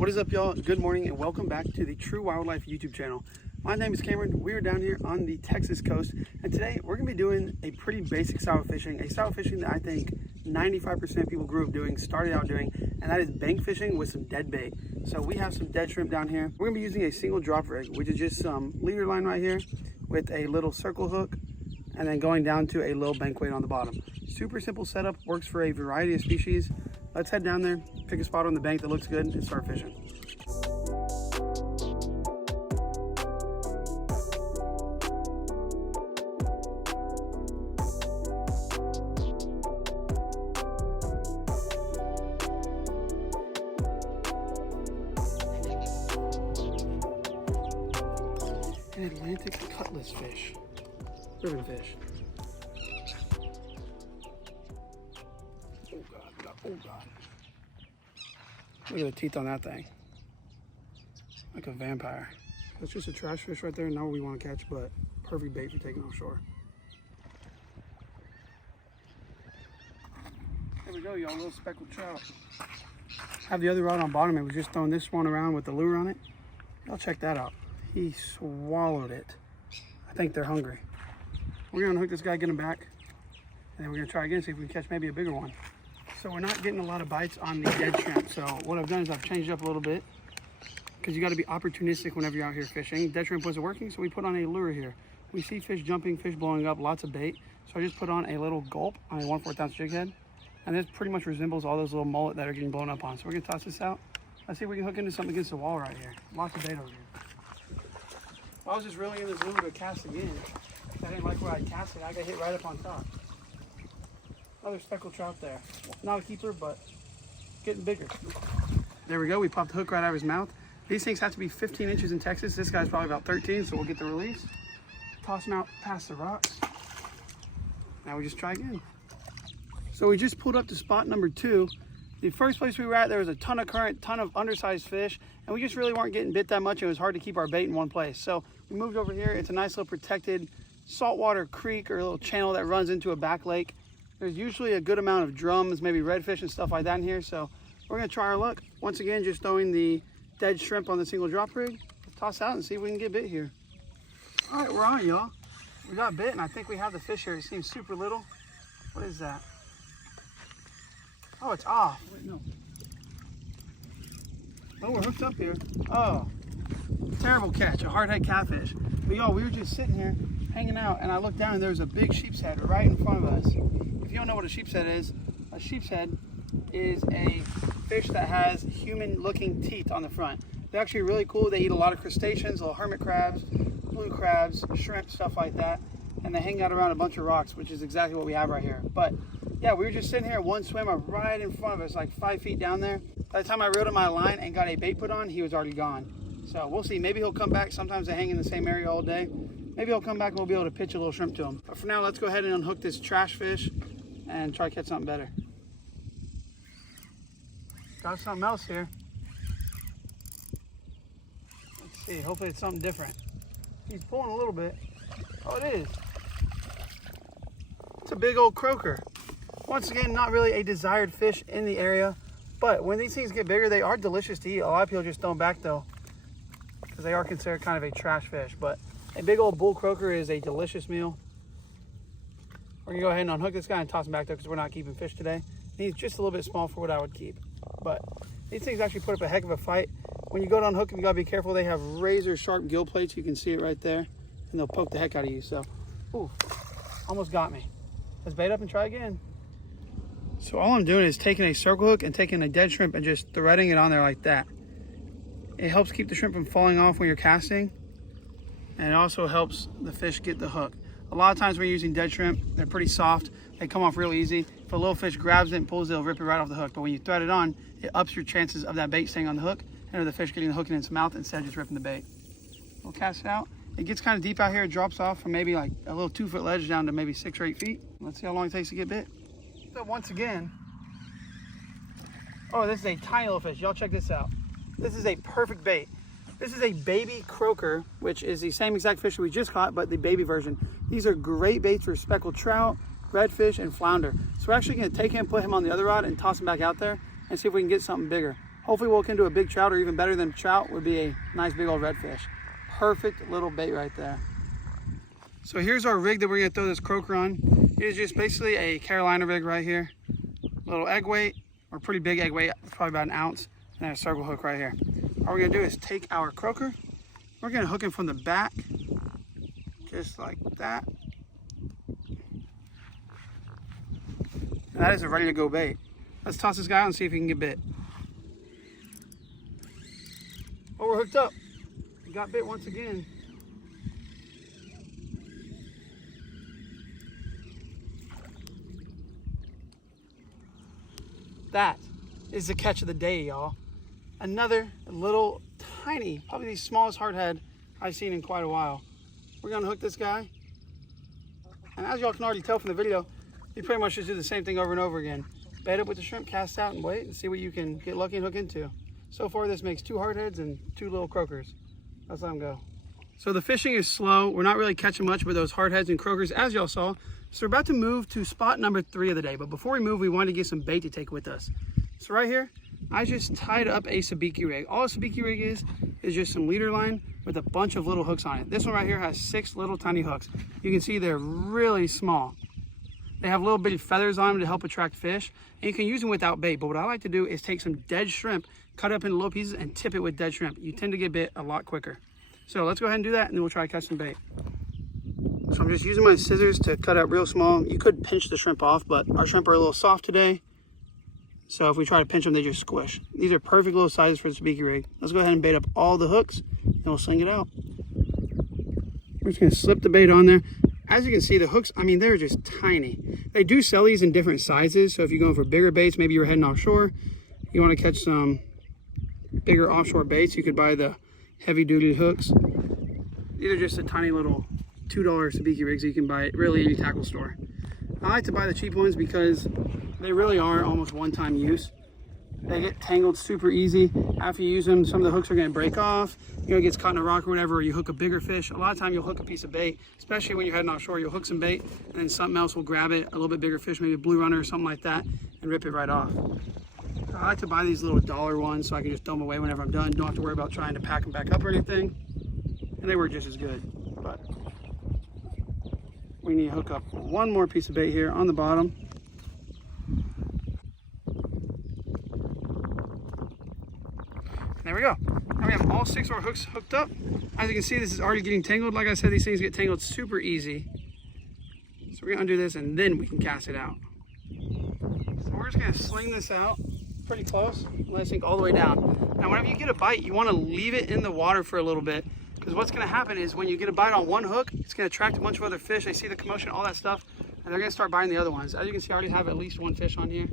What is up, y'all? Good morning and welcome back to the True Wildlife YouTube channel. My name is Cameron. We're down here on the Texas coast, and today we're going to be doing a pretty basic style of fishing, a style of fishing that I think 95% of people grew up doing, started out doing, and that is bank fishing with some dead bait. So we have some dead shrimp down here. We're going to be using a single drop rig, which is just some leader line right here with a little circle hook and then going down to a little bank weight on the bottom. Super simple setup, works for a variety of species. Let's head down there, pick a spot on the bank that looks good, and start fishing. An Atlantic cutlass fish, ribbon fish. Oh God. Look at the teeth on that thing. Like a vampire. That's just a trash fish right there, not what we want to catch, but perfect bait for taking offshore. There we go, y'all, little speckled trout. Have the other rod on bottom and was just throwing this one around with the lure on it. Y'all check that out. He swallowed it. I think they're hungry. We're gonna hook this guy, get him back, and then we're gonna try again, see if we can catch maybe a bigger one. So we're not getting a lot of bites on the dead shrimp. So what I've done is I've changed up a little bit because you got to be opportunistic whenever you're out here fishing. Dead shrimp wasn't working, so we put on a lure here. We see fish jumping, fish blowing up, lots of bait. So I just put on a little gulp on a 1/4 ounce jig head. And this pretty much resembles all those little mullet that are getting blown up on. So we're gonna toss this out. Let's see if we can hook into something against the wall right here. Lots of bait over here. I was just reeling in this lure to cast again. I didn't like where I cast it. I got hit right up on top. Another speckled trout there. Not a keeper, but getting bigger. There we go. We popped the hook right out of his mouth. These things have to be 15 inches in Texas. This guy's probably about 13, so we'll get the release. Toss him out past the rocks. Now we just try again. So we just pulled up to spot number 2. The first place we were at, there was a ton of current, ton of undersized fish, and we just really weren't getting bit that much. It was hard to keep our bait in one place. So we moved over here. It's a nice little protected saltwater creek or a little channel that runs into a back lake. There's usually a good amount of drums, maybe redfish and stuff like that in here. So we're gonna try our luck. Once again, just throwing the dead shrimp on the single drop rig. Toss out and see if we can get bit here. All right, we're on, y'all. We got bit, and I think we have the fish here. It seems super little. What is that? Oh, it's off. Wait, no. Oh, we're hooked up here. Oh, terrible catch, a hardhead catfish. But y'all, we were just sitting here hanging out, and I looked down and there was a big sheep's head right in front of us. If you don't know what a sheep's head is a fish that has human-looking teeth on the front. They're actually really cool. They eat a lot of crustaceans, little hermit crabs, blue crabs, shrimp, stuff like that. And they hang out around a bunch of rocks, which is exactly what we have right here. But yeah, we were just sitting here, one swimmer right in front of us, like 5 feet down there. By the time I reeled in my line and got a bait put on, he was already gone. So we'll see. Maybe he'll come back. Sometimes they hang in the same area all day. Maybe he'll come back and we'll be able to pitch a little shrimp to him. But for now, let's go ahead and unhook this trash fish and try to catch something better. Got something else here. Let's see. Hopefully it's something different. He's pulling a little bit. Oh, it is. It's a big old croaker. Once again, not really a desired fish in the area, but when these things get bigger, they are delicious to eat. A lot of people just throw them back though, because they are considered kind of a trash fish. But a big old bull croaker is a delicious meal. We're gonna go ahead and unhook this guy and toss him back there because we're not keeping fish today. He's just a little bit small for what I would keep. But these things actually put up a heck of a fight. When you go to unhook them, you gotta be careful. They have razor sharp gill plates. You can see it right there. And they'll poke the heck out of you. So, ooh, almost got me. Let's bait up and try again. So all I'm doing is taking a circle hook and taking a dead shrimp and just threading it on there like that. It helps keep the shrimp from falling off when you're casting. And it also helps the fish get the hook. A lot of times when you're using dead shrimp, they're pretty soft. They come off real easy. If a little fish grabs it and pulls it, it'll rip it right off the hook. But when you thread it on, it ups your chances of that bait staying on the hook and of the fish getting the hook in its mouth instead of just ripping the bait. We'll cast it out. It gets kind of deep out here. It drops off from maybe like a little 2-foot ledge down to maybe 6 or 8 feet. Let's see how long it takes to get bit. So once again, oh, this is a tiny little fish. Y'all check this out. This is a perfect bait. This is a baby croaker, which is the same exact fish we just caught, but the baby version. These are great baits for speckled trout, redfish, and flounder. So we're actually gonna take him, put him on the other rod, and toss him back out there and see if we can get something bigger. Hopefully we'll look into a big trout, or even better than trout would be a nice big old redfish. Perfect little bait right there. So here's our rig that we're gonna throw this croaker on. It is just basically a Carolina rig right here. Little egg weight, or pretty big egg weight, it's probably about an ounce, and then a circle hook right here. All we're gonna do is take our croaker, we're gonna hook him from the back, just like that. And that is a ready to go bait. Let's toss this guy out and see if he can get bit. Oh, we're hooked up. We got bit once again. That is the catch of the day, y'all. Another little tiny, probably the smallest hardhead I've seen in quite a while. We're gonna hook this guy. And as y'all can already tell from the video, you pretty much just do the same thing over and over again. Bait up with the shrimp, cast out, and wait and see what you can get lucky and hook into. So far, this makes 2 hardheads and 2 little croakers. Let's let them go. So the fishing is slow. We're not really catching much with those hardheads and croakers, as y'all saw. So we're about to move to spot number 3 of the day. But before we move, we wanted to get some bait to take with us. So right here, I just tied up a sabiki rig. All a sabiki rig is just some leader line with a bunch of little hooks on it. This one right here has 6 little tiny hooks. You can see they're really small. They have little bitty feathers on them to help attract fish. And you can use them without bait. But what I like to do is take some dead shrimp, cut it up into little pieces, and tip it with dead shrimp. You tend to get bit a lot quicker. So let's go ahead and do that, and then we'll try to catch some bait. So I'm just using my scissors to cut out real small. You could pinch the shrimp off, but our shrimp are a little soft today. So if we try to pinch them, they just squish. These are perfect little sizes for the sabiki rig. Let's go ahead and bait up all the hooks, and we'll sling it out. We're just gonna slip the bait on there. As you can see, the hooks, I mean, they're just tiny. They do sell these in different sizes. So if you're going for bigger baits, maybe you're heading offshore, you want to catch some bigger offshore baits, you could buy the heavy duty hooks. These are just a tiny little $2 sabiki rigs you can buy at really any tackle store. I like to buy the cheap ones because they really are almost one-time use. They get tangled super easy. After you use them, some of the hooks are gonna break off. You know, it gets caught in a rock or whatever, or you hook a bigger fish. A lot of time you'll hook a piece of bait, especially when you're heading offshore, you'll hook some bait and then something else will grab it, a little bit bigger fish, maybe a blue runner or something like that, and rip it right off. I like to buy these little dollar ones so I can just throw them away whenever I'm done. Don't have to worry about trying to pack them back up or anything. And they work just as good, but we need to hook up one more piece of bait here on the bottom. There we go. Now we have all 6 of our hooks hooked up. As you can see, this is already getting tangled. Like I said, these things get tangled super easy. So we're gonna undo this and then we can cast it out. So we're just gonna sling this out pretty close, let it sink all the way down. Now whenever you get a bite, you wanna leave it in the water for a little bit, because what's gonna happen is when you get a bite on one hook, it's gonna attract a bunch of other fish. They see the commotion, all that stuff, and they're gonna start biting the other ones. As you can see, I already have at least 1 fish on here.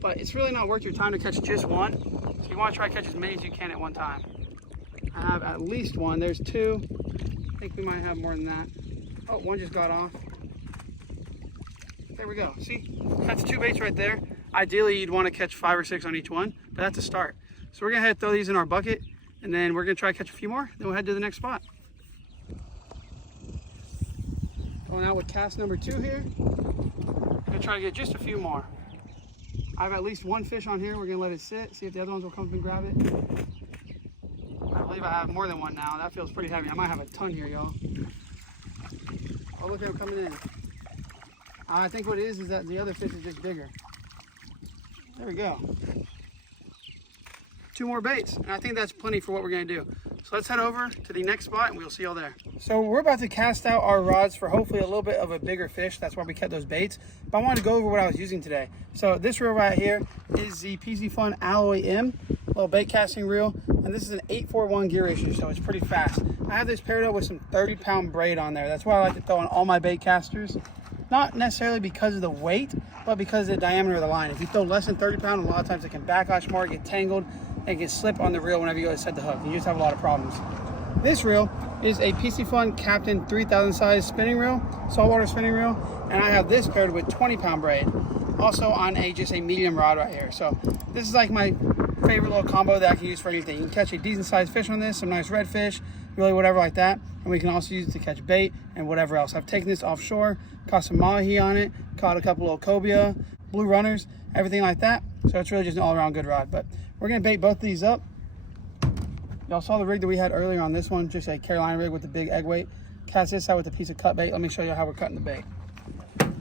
But it's really not worth your time to catch just one. So you want to try to catch as many as you can at one time. I have at least 1. There's 2. I think we might have more than that. Oh, 1 just got off. There we go. See, that's 2 baits right there. Ideally, you'd want to catch 5 or 6 on each one, but that's a start. So we're gonna head throw these in our bucket, and then we're gonna try to catch a few more. Then we'll head to the next spot. Going out with cast number 2 here. Gonna try to get just a few more. I have at least 1 fish on here. We're gonna let it sit, see if the other ones will come up and grab it. I believe I have more than 1 now. That feels pretty heavy. I might have a ton here, y'all. Oh, look at them coming in. I think what it is that the other fish is just bigger. There we go. 2 more baits, and I think that's plenty for what we're gonna do. So let's head over to the next spot and we'll see y'all there. So we're about to cast out our rods for hopefully a little bit of a bigger fish. That's why we kept those baits. But I wanted to go over what I was using today. So this reel right here is the Piscifun Alloy M, little bait casting reel. And this is an 841 gear ratio, so it's pretty fast. I have this paired up with some 30-pound braid on there. That's why I like to throw on all my bait casters. Not necessarily because of the weight, but because of the diameter of the line. If you throw less than 30 pounds, a lot of times it can backlash more, get tangled, and can slip on the reel whenever you go to set the hook. You just have a lot of problems. This reel is a Piscifun Captain 3000 size spinning reel, saltwater spinning reel, and I have this paired with 20-pound braid, also on just a medium rod right here. So this is like my favorite little combo that I can use for anything. You can catch a decent sized fish on this, some nice redfish, really whatever like that, and we can also use it to catch bait and whatever else. I've taken this offshore, caught some mahi on it, caught a couple little cobia, blue runners, everything like that. So it's really just an all-around good rod. But we're gonna bait both of these up. Y'all saw the rig that we had earlier on this one, just a Carolina rig with the big egg weight. Cast this out with a piece of cut bait. Let me show you how we're cutting the bait.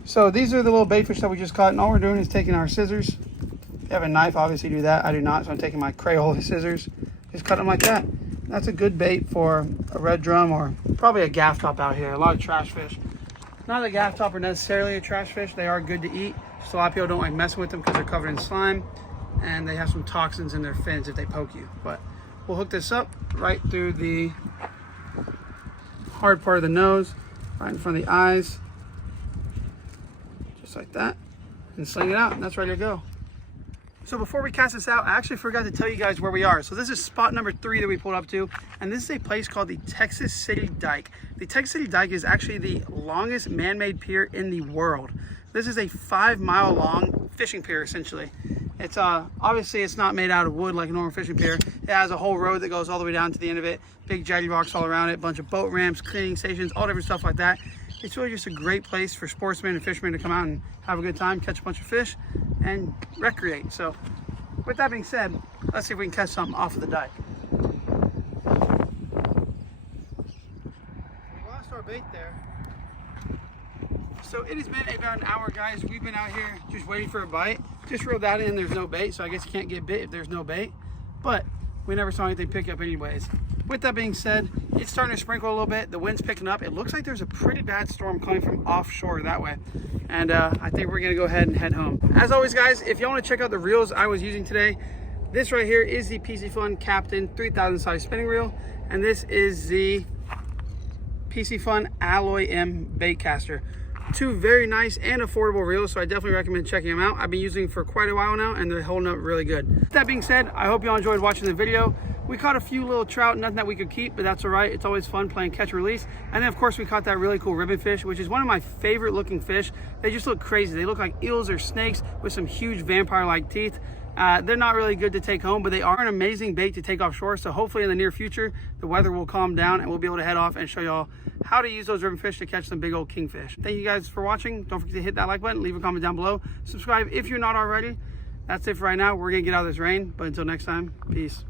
So these are the little bait fish that we just caught, and all we're doing is taking our scissors. If you have a knife, obviously do that. I do not, so I'm taking my Crayola scissors. Just cut them like that. That's a good bait for a red drum or probably a gaff top out here. A lot of trash fish. Not that gaff top are necessarily a trash fish. They are good to eat. Just a lot of people don't like messing with them because they're covered in slime and they have some toxins in their fins if they poke you. But we'll hook this up right through the hard part of the nose, right in front of the eyes, just like that, and sling it out, and that's ready to go. So before we cast this out, I actually forgot to tell you guys where we are. So this is spot number 3 that we pulled up to, and this is a place called the Texas City Dike. The Texas City Dike is actually the longest man-made pier in the world. This is a 5-mile long fishing pier, essentially. It's obviously it's not made out of wood like a normal fishing pier. It has a whole road that goes all the way down to the end of it, big jetty rocks all around it, a bunch of boat ramps, cleaning stations, all different stuff like that. It's really just a great place for sportsmen and fishermen to come out and have a good time, catch a bunch of fish, and recreate. So with that being said, let's see if we can catch something off of the dike. We lost our bait there. So it has been about an hour, guys. We've been out here just waiting for a bite. Just reeled that in, there's no bait, so I guess you can't get bit if there's no bait. But we never saw anything pick up anyways. With that being said, it's starting to sprinkle a little bit. The wind's picking up. It looks like there's a pretty bad storm coming from offshore that way. And I think we're gonna go ahead and head home. As always, guys, if you wanna check out the reels I was using today, this right here is the PC Fun Captain 3000 size spinning reel. And this is the PC Fun Alloy M bait caster. 2 very nice and affordable reels, so I definitely recommend checking them out. I've been using them for quite a while now, and they're holding up really good. With that being said, I hope you all enjoyed watching the video. We caught a few little trout, nothing that we could keep, but that's all right. It's always fun playing catch and release. And then, of course, we caught that really cool ribbon fish, which is one of my favorite looking fish. They just look crazy. They look like eels or snakes with some huge vampire-like teeth. They're not really good to take home, but they are an amazing bait to take offshore. So hopefully in the near future, the weather will calm down and we'll be able to head off and show y'all how to use those ribbon fish to catch some big old kingfish. Thank you guys for watching. Don't forget to hit that like button, leave a comment down below, subscribe if you're not already. That's it for right now. We're gonna get out of this rain, but until next time, peace.